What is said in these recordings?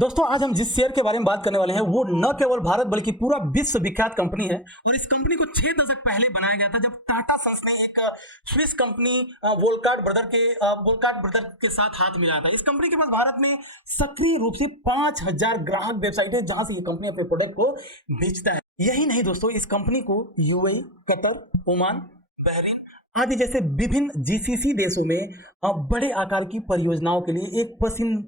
दोस्तों आज हम जिस शेयर के बारे में बात करने वाले हैं वो न केवल भारत बल्कि पूरा विश्व विख्यात कंपनी है और इस कंपनी को 6 दशक पहले बनाया गया था जब टाटा सन्स ने एक स्विस कंपनी वोल्कार्ट ब्रदर के साथ हाथ मिलाया था। इस कंपनी के पास भारत में सक्रिय रूप से 5000 ग्राहक वेबसाइट है जहां से ये कंपनी अपने प्रोडक्ट को बेचता है। यही नहीं दोस्तों, इस कंपनी को यूएई, कतर, ओमान, बहरीन आदि जैसे विभिन्न जीसीसी देशों में बड़े आकार की परियोजनाओं के लिए एक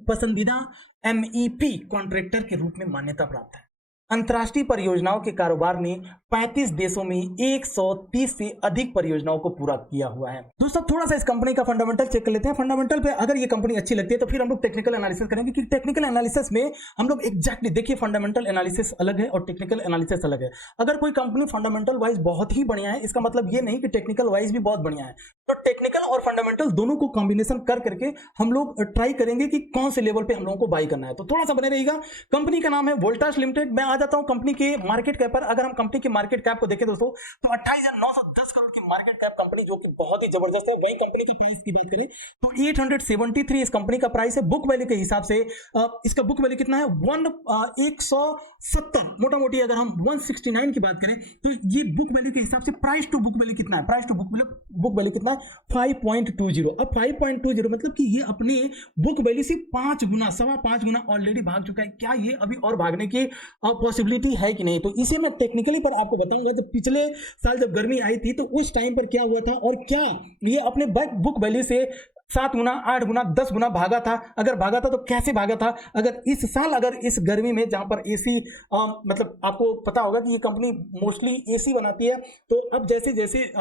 पसंदीदा एमईपी कॉन्ट्रैक्टर के रूप में मान्यता प्राप्त है। अंतर्राष्ट्रीय परियोजनाओं के कारोबार ने 35 देशों में 130 से अधिक परियोजनाओं को पूरा किया हुआ है। दोस्तों थोड़ा सा इस कंपनी का फंडामेंटल चेक कर लेते हैं। फंडामेंटल पे अगर ये कंपनी अच्छी लगती है तो फिर हम लोग टेक्निकल एनालिसिस करेंगे, क्योंकि टेक्निकल एनालिसिस में हम लोग एग्जैक्टली देखिए, फंडामेंटल एनालिसिस अलग है और टेक्निकल एनालिसिस अलग है। अगर कोई कंपनी फंडामेंटल वाइज बहुत ही बढ़िया है, इसका मतलब ये नहीं कि टेक्निकल वाइज भी बहुत बढ़िया है। तो टेक्निकल और फंडामेंटल दोनों को कॉम्बिनेशन कर करके हम लोग ट्राई करेंगे कि कौन से लेवल पे हम लोगों को बाई करना है। तो थोड़ा सा बने रहिएगा। कंपनी का नाम है वोल्टास लिमिटेड। मैं आ जाता हूं कंपनी के मार्केट कैप पर। अगर हम कंपनी की मार्केट कैप को देखें दोस्तों तो 28,910 करोड़ की मार्केट कैप कंपनी, जो कि बहुत ही जबरदस्त है। वही कंपनी की प्राइस की बात करें तो 873 इस कंपनी का प्राइस है। बुक वैल्यू के हिसाब से इसका बुक वैल्यू कितना है 170, मोटा मोटी अगर हम 169 की बात करें तो ये बुक वैल्यू के हिसाब से प्राइस टू बुक वैल्यू कितना है, प्राइस टू बुक वैल्यू कितना है 5.20। अब 5.20 मतलब कि ये अपने बुक वैल्यू से 5 गुना, 5.25 गुना ऑलरेडी भाग चुका है। क्या ये अभी और भागने की पॉसिबिलिटी है कि नहीं? तो इसे मैं टेक्निकली पर आपको बताऊंगा। जब पिछले साल जब गर्मी आई थी तो उस टाइम पर क्या हुआ था और क्या ये अपने बुक वैल्यू से 7 गुना, 8 गुना, 10 गुना भागा था। अगर भागा था तो कैसे भागा था? अगर इस साल, अगर इस गर्मी में जहां पर एसी मतलब आपको पता होगा कि ये कंपनी मोस्टली एसी बनाती है, तो अब जैसे जैसे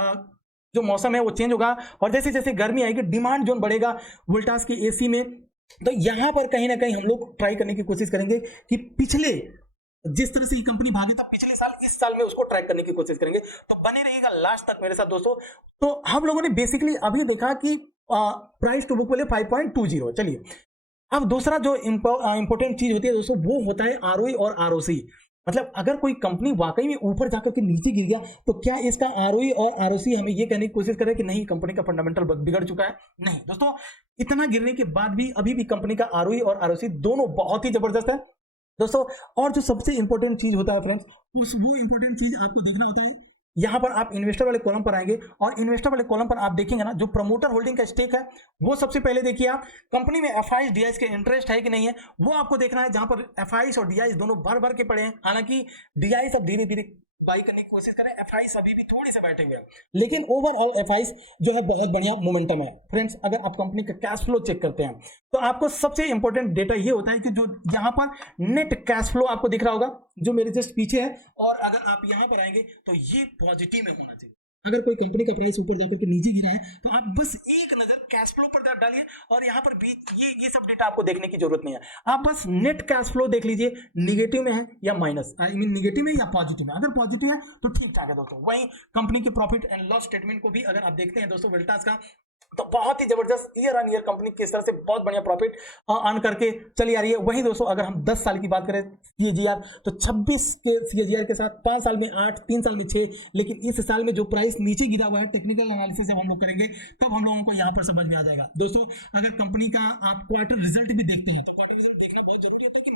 जो मौसम है वो चेंज होगा और जैसे जैसे गर्मी आएगी डिमांड जोन बढ़ेगा वोल्टास की एसी में। तो यहां पर कहीं ना कहीं हम लोग ट्राई करने की कोशिश करेंगे कि पिछले जिस तरह से ये कंपनी भागी था पिछले साल, इस साल में उसको ट्रैक करने की कोशिश करेंगे। तो बने रहिएगा लास्ट तक मेरे साथ दोस्तों। तो हम लोगों ने बेसिकली अभी देखा कि प्राइस टू बुक वैल्यू 5.20। चलिए अब दूसरा जो इंपॉर्टेंट चीज होती है दोस्तों वो होता है आरओई और आरओसी। मतलब अगर कोई कंपनी वाकई में ऊपर जाकर के नीचे गिर गया तो क्या इसका आरओई और आरओसी हमें ये कहने की कोशिश करे कि नहीं, कंपनी का फंडामेंटल बिगड़ चुका है? नहीं दोस्तों, इतना गिरने के बाद भी अभी भी कंपनी का आरओई और आरओसी दोनों बहुत ही जबरदस्त है दोस्तों। और जो सबसे इंपॉर्टेंट चीज होता है फ्रेंड्स, वो इंपॉर्टेंट चीज आपको देखना होता है। यहां पर आप इन्वेस्टर वाले कॉलम पर आएंगे और इन्वेस्टर वाले कॉलम पर आप देखेंगे ना, जो प्रमोटर होल्डिंग का स्टेक है वो सबसे पहले देखिए आप। कंपनी में एफआईएस डीआईएस के इंटरेस्ट है कि नहीं है वो आपको देखना है। जहां पर एफआईएस और डीआईएस दोनों भर भर के पड़े हैं, हालांकि डीआईएस अब धीरे धीरे बाई करने की कोशिश करें, एफआईएस अभी भी थोड़े से बैठे हुए हैं, लेकिन ओवरऑल एफआईएस जो है बहुत बढ़िया मोमेंटम है। फ्रेंड्स अगर आप कंपनी का कैश फ्लो चेक करते हैं तो आपको सबसे इंपॉर्टेंट डेटा ये होता है कि जो यहाँ पर नेट कैश फ्लो आपको दिख रहा होगा जो मेरे जस्ट पीछे है, और अगर आप यहाँ पर आएंगे तो ये पॉजिटिव में होना चाहिए। अगर कोई कंपनी का प्राइस ऊपर जाकर के नीचे गिरा है तो आप बस एक नजर कैश फ्लो पर डालिए और यहाँ पर भी ये सब डेटा आपको देखने की जरूरत नहीं है। आप बस नेट कैश फ्लो देख लीजिए, निगेटिव में है या माइनस, आई मीन निगेटिव में या पॉजिटिव में। अगर पॉजिटिव है तो ठीक ठाक है दोस्तों। वहीं कंपनी की प्रॉफिट एंड लॉस स्टेटमेंट को भी अगर आप देखते हैं दोस्तों वोल्टास का, तो बहुत ही जबरदस्त ईयर ऑन ईयर कंपनी किस तरह से बहुत बढ़िया प्रॉफिट अर्न करके चली आ रही है। वहीं दोस्तों अगर हम 10 साल की बात करें सीएजीआर तो 26 के सीएजीआर के साथ 5 साल में 8, 3 साल में 6, लेकिन इस साल में जो प्राइस नीचे गिरा हुआ है, टेक्निकल एनालिसिस जब हम लोग करेंगे तब हम लोगों को यहाँ पर समझ में आ जाएगा। दोस्तों अगर कंपनी का आप क्वार्टर रिजल्ट भी देखते हैं तो क्वार्टर रिजल्ट देखना बहुत जरूरी होता है कि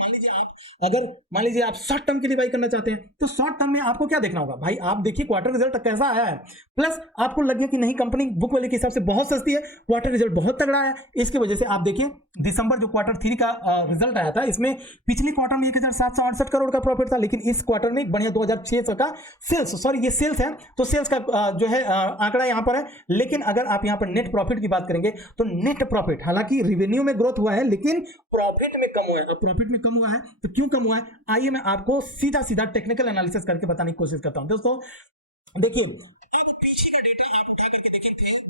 मान लीजिए आप शॉर्ट टर्म के लिए बाई करना चाहते हैं तो शॉर्ट टर्म में आपको क्या देखना होगा भाई, आप देखिए क्वार्टर रिजल्ट कैसा आया है, प्लस आपको लगे कि नहीं कंपनी बुक वैल्यू के हिसाब से बहुत सस्ती है, क्वार्टर रिजल्ट बहुत तगड़ा है। इसकी वजह से आप देखिए दिसंबर जो क्वार्टर 3 का रिजल्ट आया था, इसमें पिछले क्वार्टर में 1768 करोड़ का प्रॉफिट था, लेकिन इस क्वार्टर में एक बढ़िया 2600 का सेल्स, सॉरी ये सेल्स है तो सेल्स का जो है आंकड़ा यहां पर है। लेकिन अगर आप यहां पर नेट प्रॉफिट की बात करेंगे तो नेट प्रॉफिट, हालांकि रेवेन्यू में ग्रोथ हुआ है लेकिन प्रॉफिट में कम हुआ है। अब प्रॉफिट में कम हुआ है तो क्यों कम हुआ है, आइए मैं आपको सीधा सीधा टेक्निकल एनालिसिस करके बताने की कोशिश करता हूं। दोस्तों देखिए अब पीछे का डेटा आप उठा करके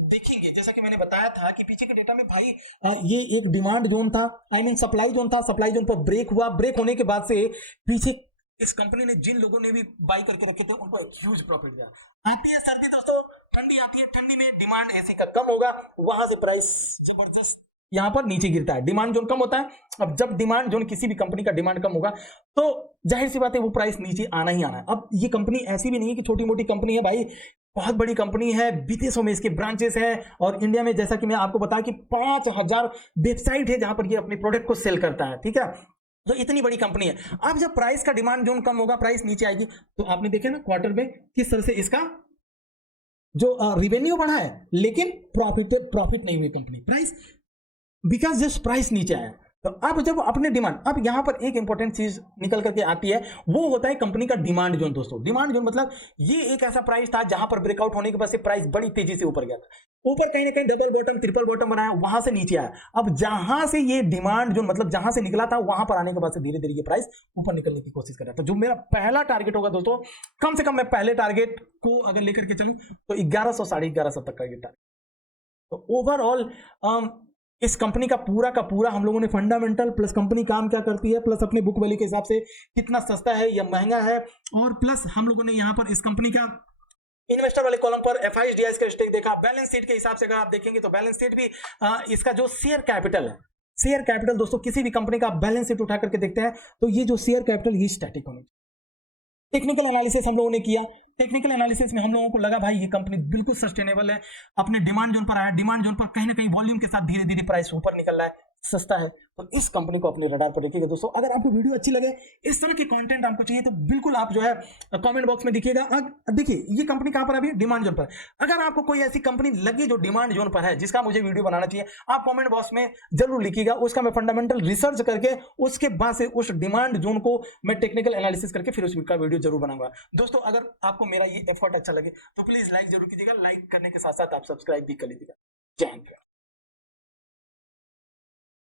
देखेंगे, जैसा कि मैंने बताया था कि पीछे के डेटा में भाई ये एक डिमांड जोन था, आई मीन सप्लाई जोन था। सप्लाई जोन पर ब्रेक हुआ, ब्रेक होने के बाद से पीछे इस कंपनी ने जिन लोगों ने भी बाई करके रखे थे उनको एक ह्यूज प्रॉफिट दिया। आती है सर्दी दोस्तों, ठंडी आती है, ठंडी में डिमांड ऐसे का कम होगा, वहां से प्राइस जबरदस्त यहां पर नीचे गिरता है। डिमांड जोन कम होता है, अब जब डिमांड जोन किसी भी कंपनी का डिमांड कम होगा तो जाहिर सी बात है वो प्राइस नीचे आना ही आना है। अब ये कंपनी ऐसी भी नहीं है कि छोटी मोटी कंपनी है भाई, बहुत बड़ी कंपनी है, विदेशों में इसके ब्रांचेस हैं और इंडिया में जैसा कि मैं आपको बताया कि 5000 वेबसाइट है जहां पर ये अपने प्रोडक्ट को सेल करता है। ठीक है, जो इतनी बड़ी कंपनी है। अब जब प्राइस का डिमांड जोन कम होगा, प्राइस नीचे आएगी, तो आपने देखे ना क्वार्टर में किस तरह से इसका जो रिवेन्यू बढ़ा है, लेकिन प्रॉफिट नहीं हुई company, price, because just price नीचे आया। तो अब जब अपने डिमांड, अब यहां पर एक इंपॉर्टेंट चीज निकल करके आती है, वो होता है कंपनी का डिमांड जोन। दोस्तों डिमांड जोन मतलब ये एक ऐसा प्राइस था जहां पर ब्रेकआउट होने के बाद से प्राइस बड़ी तेजी से ऊपर गया था, ऊपर कहीं ना कहीं डबल बॉटम ट्रिपल बॉटम बनाया, वहां से नीचे आया। अब जहां से ये डिमांड जोन मतलब जहां से निकला था, वहां पर आने के बाद से धीरे धीरे ये प्राइस ऊपर निकलने की कोशिश कर रहा था। जो मेरा पहला टारगेट होगा दोस्तों, कम से कम मैं पहले टारगेट को अगर लेकर के चलूं तो 1100 1150 तक का टारगेट। तो ओवरऑल इस कंपनी का पूरा हम लोगों ने फंडामेंटल प्लस कंपनी काम क्या करती है, प्लस अपने बुक वैल्यू के हिसाब से कितना सस्ता है या महंगा है, और प्लस हम लोगों ने यहां पर इस कंपनी का इन्वेस्टर वाले कॉलम पर एफआईएस डीआईएस का स्टेक देखा। बैलेंस शीट के हिसाब से अगर आप देखेंगे तो बैलेंस शीट भी इसका जो शेयर कैपिटल है, शेयर कैपिटल दोस्तों किसी भी कंपनी का बैलेंस शीट उठा करके देखते हैं तो ये जो शेयर कैपिटल ये स्टैटिक होनी। टेक्निकल एनालिसिस हम लोगों ने किया, टेक्निकल एनालिसिस में हम लोगों को लगा भाई ये कंपनी बिल्कुल सस्टेनेबल है, अपने डिमांड जोन पर आया, डिमांड जोन पर कहीं ना कहीं वॉल्यूम के साथ धीरे धीरे प्राइस ऊपर निकल रहा है, सस्ता है, तो इस कंपनी को अपने रडार पर रखिएगा। दोस्तों अगर आपको वीडियो अच्छी लगे, इस तरह की कंटेंट आपको चाहिए, तो बिल्कुल आप जो है कमेंट बॉक्स में दिखिएगा। देखिए ये कंपनी कहां पर अभी डिमांड जोन पर, अगर आपको कोई ऐसी कंपनी लगी जो डिमांड जोन पर है जिसका मुझे वीडियो बनाना चाहिए, आप कमेंट बॉक्स में जरूर लिखिएगा, उसका मैं फंडामेंटल रिसर्च करके उसके बाद से उस डिमांड जोन को मैं टेक्निकल एनालिसिस करके फिर उसका वीडियो जरूर बनाऊंगा। दोस्तों अगर आपको मेरा ये एफर्ट अच्छा लगे तो प्लीज लाइक जरूर कीजिएगा, लाइक करने के साथ साथ आप सब्सक्राइब भी कर लीजिएगा। जय हिंद।